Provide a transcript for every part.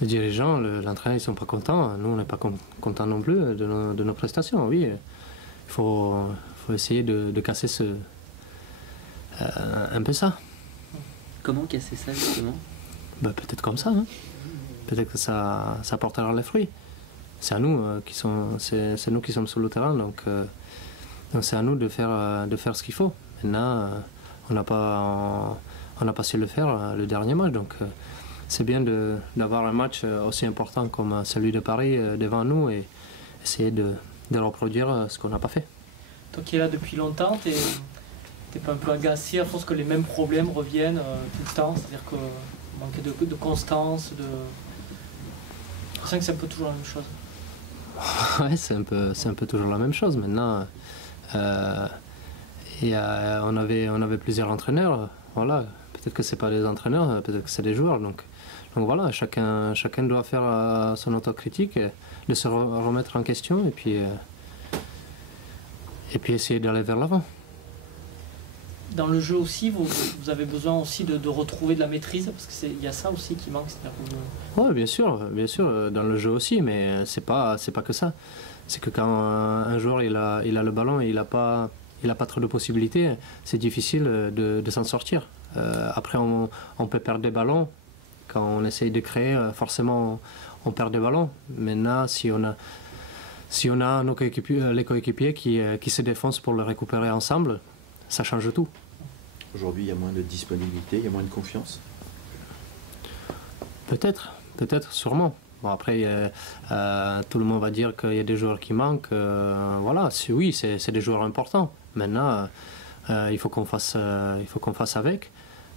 Les dirigeants, l'entraîneur, ils sont pas contents. Nous, on n'est pas contents non plus de nos prestations. Oui, il faut essayer de casser un peu ça. Comment casser ça justement? Peut-être comme ça. Hein. Peut-être que ça portera les fruits. C'est à nous c'est nous qui sommes sur le terrain, donc c'est à nous de faire ce qu'il faut. Maintenant, on n'a pas su le faire le dernier match, donc c'est bien d'avoir un match aussi important comme celui de Paris devant nous et essayer de reproduire ce qu'on n'a pas fait. Toi qui es là depuis longtemps, t'es pas un peu agacé à force que les mêmes problèmes reviennent tout le temps, c'est-à-dire que manquer de constance, je sens que c'est un peu toujours la même chose. Ouais, c'est un peu toujours la même chose. Maintenant, on avait plusieurs entraîneurs. Voilà, peut-être que c'est pas les entraîneurs, peut-être que c'est les joueurs. Donc voilà, chacun doit faire son autocritique, de se remettre en question et puis essayer d'aller vers l'avant. Dans le jeu aussi, vous avez besoin aussi de retrouver de la maîtrise, parce qu'il y a ça aussi qui manque. Oui, bien sûr, dans le jeu aussi, mais c'est pas que ça. C'est que quand un joueur il a le ballon et il a pas trop de possibilités, c'est difficile de s'en sortir. Après, on peut perdre des ballons. Quand on essaye de créer, forcément, on perd des ballons. Maintenant, si on a les coéquipiers qui se défoncent pour le récupérer ensemble, ça change tout. Aujourd'hui, il y a moins de disponibilité, il y a moins de confiance. Peut-être, sûrement. Bon, après, tout le monde va dire qu'il y a des joueurs qui manquent. Voilà, oui, c'est des joueurs importants. Maintenant, il faut qu'on fasse avec.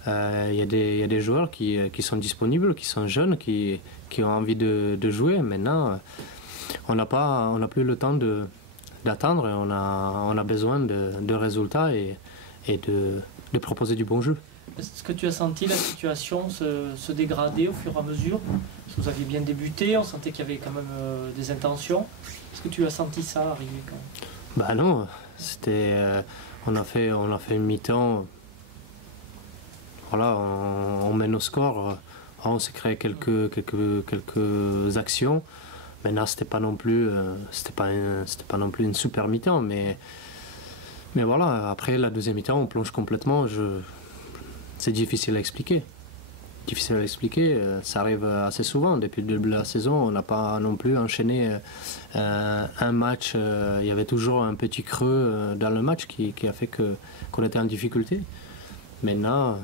Il y a des joueurs qui sont disponibles, qui sont jeunes, qui ont envie de jouer. Maintenant, on n'a plus le temps d'attendre. On a besoin de résultats et de proposer du bon jeu. Est-ce que tu as senti la situation se dégrader au fur et à mesure? Parce que vous aviez bien débuté, on sentait qu'il y avait quand même des intentions. Est-ce que tu as senti ça arriver quand même? Non, on a fait une mi-temps. Voilà, on mène au score. On s'est créé quelques actions. Maintenant, c'était pas non plus une super mi-temps, mais voilà. Après la deuxième mi-temps, on plonge complètement. C'est difficile à expliquer. Ça arrive assez souvent. Depuis le début de la saison, on n'a pas non plus enchaîné un match. Il y avait toujours un petit creux dans le match qui a fait qu'on était en difficulté. Maintenant,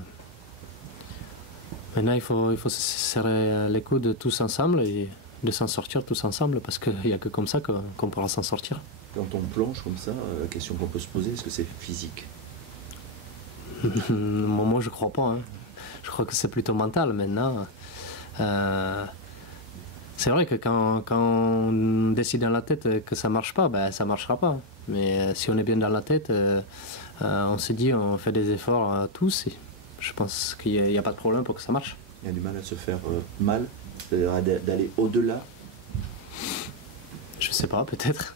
il faut se serrer les coudes tous ensemble et de s'en sortir tous ensemble, parce qu'il n'y a que comme ça qu'on pourra s'en sortir. Quand on plonge comme ça, la question qu'on peut se poser, est-ce que c'est physique? Moi, je crois pas. Hein. Je crois que c'est plutôt mental maintenant. C'est vrai que quand on décide dans la tête que ça marche pas, ça marchera pas. Mais si on est bien dans la tête, on se dit, on fait des efforts tous. Et je pense qu'il n'y a pas de problème pour que ça marche. Il y a du mal à se faire mal, c'est-à-dire d'aller au-delà. Je sais pas, peut-être.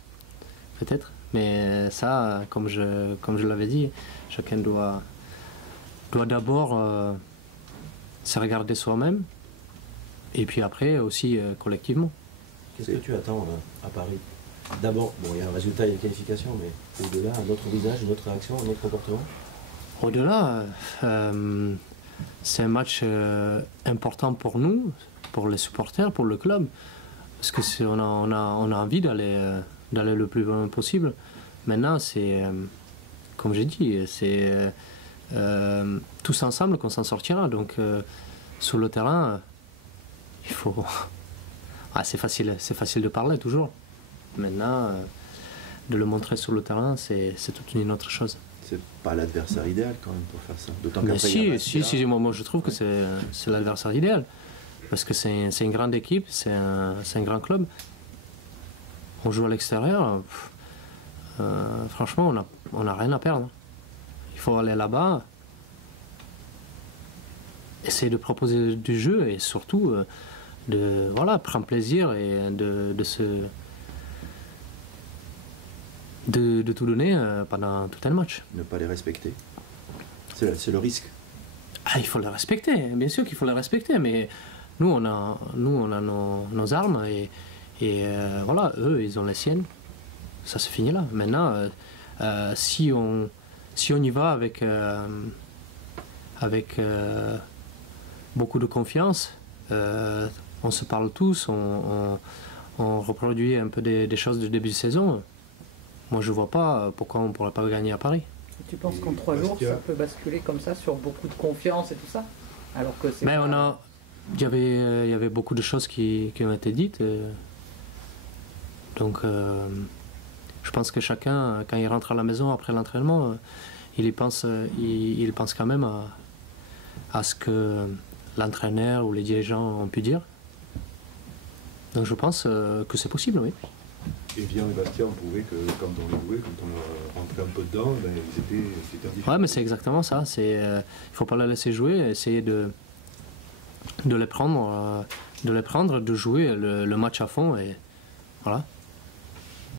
Mais ça, comme je l'avais dit, chacun doit d'abord se regarder soi-même, et puis après aussi collectivement. Qu'est-ce que tu attends à Paris? D'abord, il y a un résultat, il y a une qualification, mais au-delà, un autre visage, une autre réaction, un autre comportement? Au-delà, c'est un match important pour nous, pour les supporters, pour le club, parce que on a envie d'aller le plus loin possible. Maintenant, c'est, comme j'ai dit, c'est tous ensemble qu'on s'en sortira. Donc, sur le terrain, il faut... c'est facile de parler toujours. Maintenant, de le montrer sur le terrain, c'est toute une autre chose. C'est pas l'adversaire idéal quand même pour faire ça. D'autant Mais si, moi je trouve que c'est l'adversaire idéal. Parce que c'est une grande équipe, c'est un grand club. On joue à l'extérieur. Franchement, on n'a rien à perdre. Il faut aller là-bas, essayer de proposer du jeu et surtout de prendre plaisir et de tout donner pendant tout un match. Ne pas les respecter. C'est le risque. Il faut les respecter, bien sûr qu'il faut les respecter, mais Nous, on a nos armes et voilà, eux, ils ont les siennes. Ça se finit là. Maintenant, si on y va avec beaucoup de confiance, on se parle tous, on reproduit un peu des choses du début de saison. Moi, je vois pas pourquoi on ne pourrait pas gagner à Paris. Tu penses qu'en 3 jours, ça peut basculer comme ça sur beaucoup de confiance et tout ça? Alors que c'est il y avait beaucoup de choses qui ont été dites. Donc, je pense que chacun, quand il rentre à la maison après l'entraînement, il pense quand même à ce que l'entraîneur ou les dirigeants ont pu dire. Donc je pense que c'est possible, oui. Et Vian et Bastien ont prouvé que quand on les jouait, quand on rentrait un peu dedans, ben, c'était différent. Ouais, mais c'est exactement ça. Il ne faut pas la laisser jouer, essayer de les prendre, de jouer le match à fond et voilà.